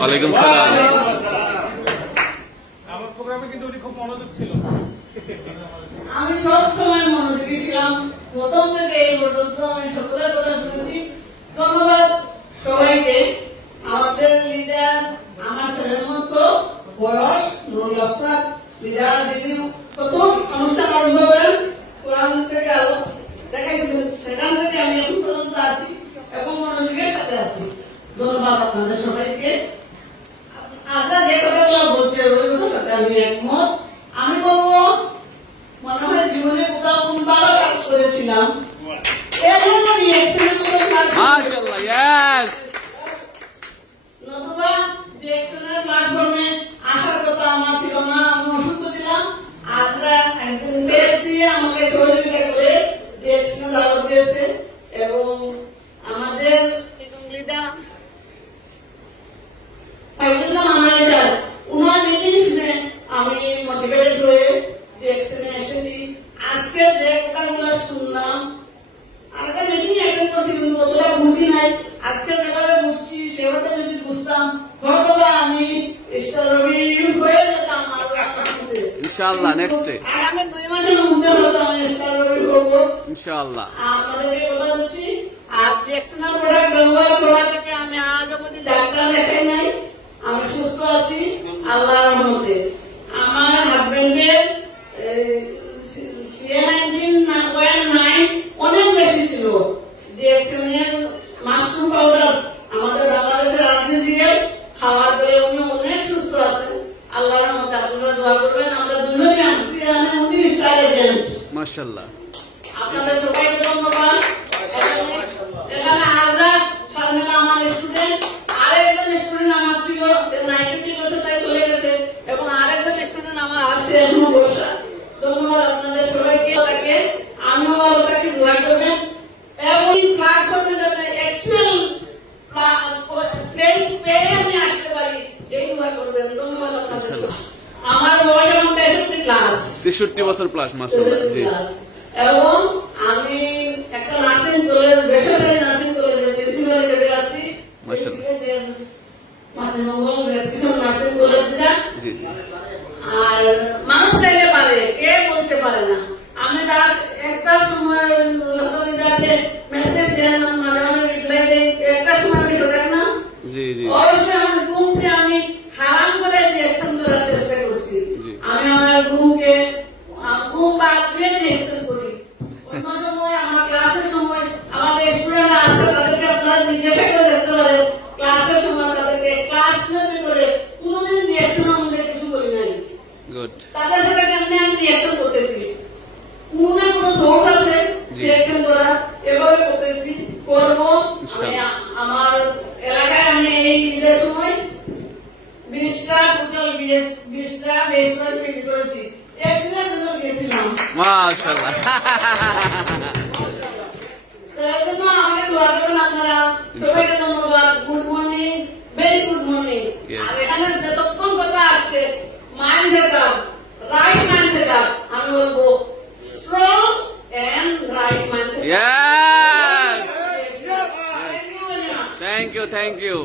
ওয়ালাইকুম সালাম। আমার প্রোগ্রামে কিন্তু উনি খুব মনোযোগ ছিল। আমি সব সময় মনোযোগী ছিলাম, প্রথম থেকে এই পর্যন্ত আমি সকলের কথা শুনেছি। ধন্যবাদ সবাইকে। আমাদের লিডার আমার ছেলের মতো বয়স, নুরুল আফসার লিডার যিনি প্রথম অনুষ্ঠান আরম্ভ করেন কোরআন থেকে আলো দেখাইছিলেন, সেখান থেকে আমি এখন পর্যন্ত আছি এবং মনোযোগের সাথে আছি। ধন্যবাদ আপনাদের সবাইকে। আপনারা যে কথাগুলো বলছে ওই কথাটাতে আমি একমত। আমি বলবো মনে হয় জীবনে কোথাও কোন ভালো কাজ করেছিলাম, এজন্য মাশাআল্লাহ, ইয়েস। নতুবা যে এক্সেলেন্ট প্ল্যাটফর্মে আসার কথা আমার ছিল না। আমি অসুস্থ ছিলাম, আজরা একদিন বেশ দিয়ে আমাকে সহযোগিতা করে যে এক্সেলেন্ট দাওয়াত দিয়েছে এবং আমাদের লিডার উনার মিটিং শুনে আমি মোটিভেটেড হয়ে যে এক্সেলেন্ট এসেছি। আজকে যে কথাগুলো শুনলাম, আরেকটা মিটিং অ্যাটেন্ড করছি কিন্তু অতটা বুঝি নাই। আজকে যেভাবে বুঝছি সেভাবে যদি বুঝতাম হয়তো আমি স্টার রবি হয়ে যেতাম ইনশাআল্লাহ। নেক্সট ডে আগামী 2 মাসের মধ্যে হয়তো আমি স্টার রবি করবো ইনশাআল্লাহ। আপনাদেরকে কথা দিচ্ছি। আর এক্সটার্নাল প্রোডাক্ট ব্যবহার করা থেকে আমি আজ অবধি ডাক্তার দেখাই নাই, আমি সুস্থ আছি আল্লাহর রহমতে। আমার হাজবেন্ডের CA19.9 অনেক বেশি ছিল। ডিএক্সএনের মাশরুম পাউডার আমাদের বাংলাদেশের রাজ্যে দিয়ে খাওয়ার পরে উনি অনেক সুস্থ আছেন আল্লাহর রহমতে। আপনারা দোয়া করবেন। আমরা দুজনই CA19 স্টার এজেন্ট। মাশাআল্লাহ। আপনাদের সবাইকে ধন্যবাদ। এখানে আজরা শারমিলা আমার স্টুডেন্ট, আরেকজন স্টুডেন্ট আমার ছিল, সে নাইটি করতে তাই চলে গেছে এবং আরেকজন স্টুডেন্ট আমার আছে এখনো বসা। ধন্যবাদ আপনাদের সবাইকে। তাকে আমিও ওটাকে দোয়া করবেন এবং প্ল্যাটফর্মে যাতে অ্যাকচুয়াল ফেস পেয়ে আমি আসতে পারি এই দোয়া করবেন। ধন্যবাদ আপনাদের। আমার বয়স এখন 63 প্লাস, 63 বছর প্লাস। মাশাআল্লাহ। জি। এবং আমি একটা নার্সিং কলেজ, বেসরকারি নার্সিং কলেজের প্রিন্সিপাল হিসেবে আছি। মঙ্গল নার্সিং কলেজটা। জি। আর মানুষ চাইলে পারে, কে বলতে পারে না। আমি রাত একটা সময় মেসেজ দেন, মাঝে মাঝে রিপ্লাই দিই, একটা সময় আমি ঢোকেন না। জি জি। অবশ্যই আমার ঘুমকে আমি হারাম করে রিঅ্যাকশন করার চেষ্টা করছি। আমি আমার ঘুমকে ঘুম বাদ দিয়ে রিঅ্যাকশন করি। অন্য সময় আমার ক্লাসের সময় আমাদের স্টুডেন্টরা আছে, তাদেরকে আপনারা জিজ্ঞাসা করে দেখতে পারেন। ক্লাসের সময় তাদেরকে ক্লাস নেবে করে কোনোদিন রিঅ্যাকশন আমাদের কিছু বলি নাই। গুড। তাদের সাথে কেমনি আমি রিঅ্যাকশন করতেছি, কোনো না কোনো সোর্স আছে রিঅ্যাকশন করার, এভাবে করতেছি, করবো। আমি আমার এলাকায় আমি এই ঈদের সময় 20টা টোটাল 20টা ফেসবুক তৈরি করেছি। একদিনের জন্য গেছিলাম। মাশাআল্লাহ। তার জন্য আমাকে দোয়া করবেন আপনারা সবাইকে। ধন্যবাদ। Good morning, very good morning. আর এখানে যতক্ষণ কথা আসছে mind set up, right mind set up, আমি বলবো strong and right mind set up. Yes. Thank you, thank you.